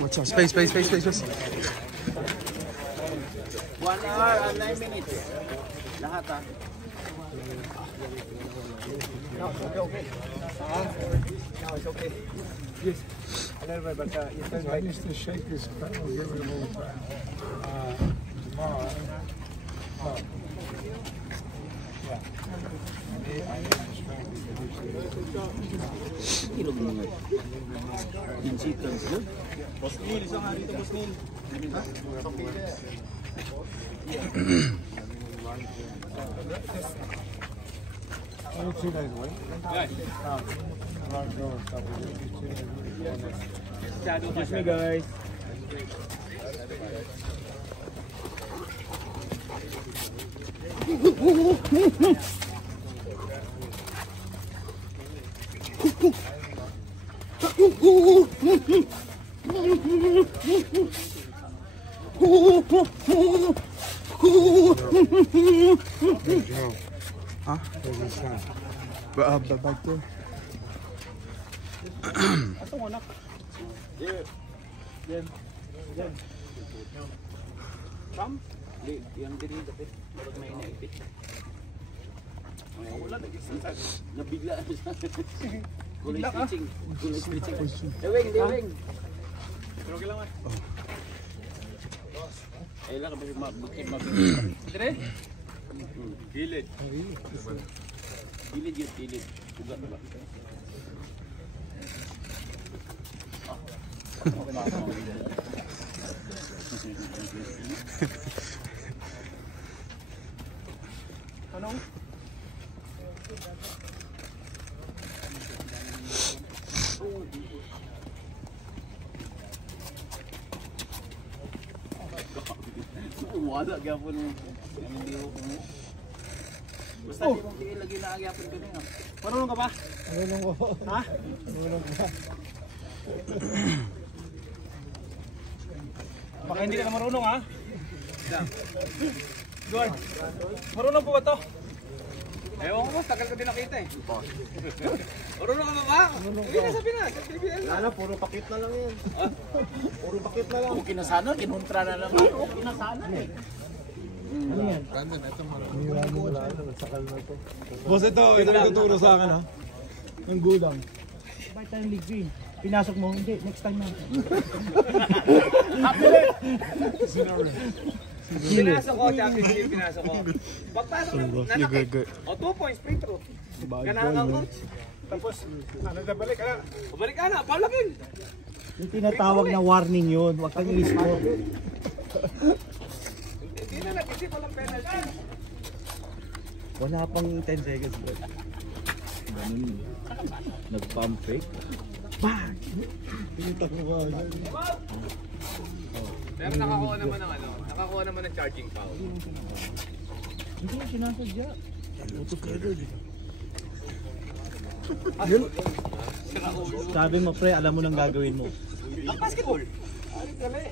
Watch out. Space. 1 hour and 9 minutes. Lahat ha. No, okay. No, it's okay. Yes. A little bit, but you said I used to shake this pedal, give it a little back. Tomorrow. Oh. Ilog mo nga. In sequence yun. Boss Neil, isang nga rito, Boss Neil. Excuse me, guys. Huh? Back there. Asa mo anak? Yan. Sam? Yang diri dapat baru main naik. Wala nag-exercise. Nabigla. Bigla ka? Kulay switching. Dewing. Pero okay lang man. Ay lang kasi mabukid. Dire? Gilid. Gilid. Ugat ba? Anong? Wala gyapon hindi ko. Basta di mong tingin lagi na agyapon ko niya. Marunong ka ba? Marunong ko. Ha? Marunong ko. Baka hindi ka na marunong ha? Lord, marunong po ba to? Ewan ko mas, tagal ko din nakita eh. Marunong ka ba? Hindi na sabi na, sa Pilipinas na. Puro pakit na lang yan. Puro pakit na lang. Kung kinasana, kinontra na naman. Kinasana eh. Ano yan? Brandon, ito mo. Nagsakal na ito. Boss, ito nagtuturo sa akin, ha? Ng gulang. Bakit tayong ligpin? Pinasok mo, hindi. Next time na. Pinasok ko, Champions League, pinasok ko. Pagpasok na, nanakit. O, 2 points, free throw. Ganahan ka, coach. Tapos, nabalik ka na. Balik ka na, paulakin. Yung tinatawag na warning yun. Huwag kang i-score. Hindi na nag-isip, walang penalty. Wala pang 10 seconds. Ganun. Nag-pump fake. Bang! Pero nakakuha naman ng nakakuha naman ng charging foul. Hindi yung sinasadya. Sabi mo pre, alam mo nang gagawin mo. Ang basketball. Ay, dali.